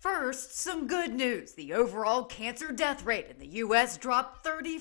First, some good news. The overall cancer death rate in the U.S. dropped 34%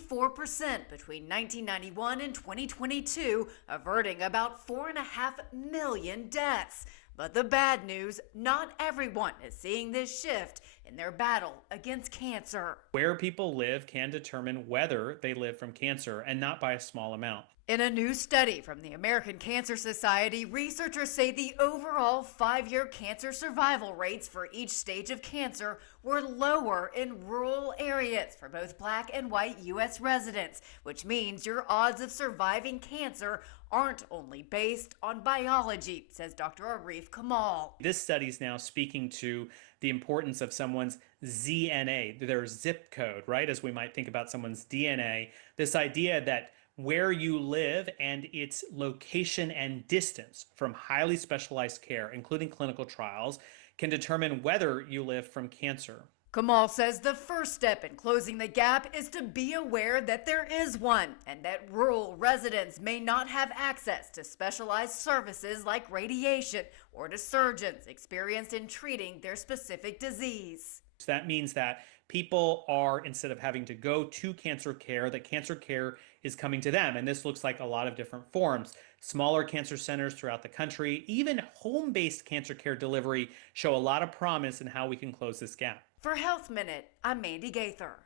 between 1991 and 2022, averting about 4.5 million deaths. But the bad news, not everyone is seeing this shift in their battle against cancer. Where people live can determine whether they live from cancer, and not by a small amount. In a new study from the American Cancer Society, researchers say the overall 5-year cancer survival rates for each stage of cancer were lower in rural areas for both black and white U.S. residents, which means your odds of surviving cancer aren't only based on biology, says Dr. Arif Kamal. This study is now speaking to the importance of someone's ZNA, their zip code, right? As we might think about someone's DNA, this idea that where you live and its location and distance from highly specialized care, including clinical trials, can determine whether you live from cancer. Kamal says the first step in closing the gap is to be aware that there is one and that rural residents may not have access to specialized services like radiation or to surgeons experienced in treating their specific disease. So that means that people are, instead of having to go to cancer care, that cancer care is coming to them. And this looks like a lot of different forms. Smaller cancer centers throughout the country, even home-based cancer care delivery show a lot of promise in how we can close this gap. For Health Minute, I'm Mandy Gaither.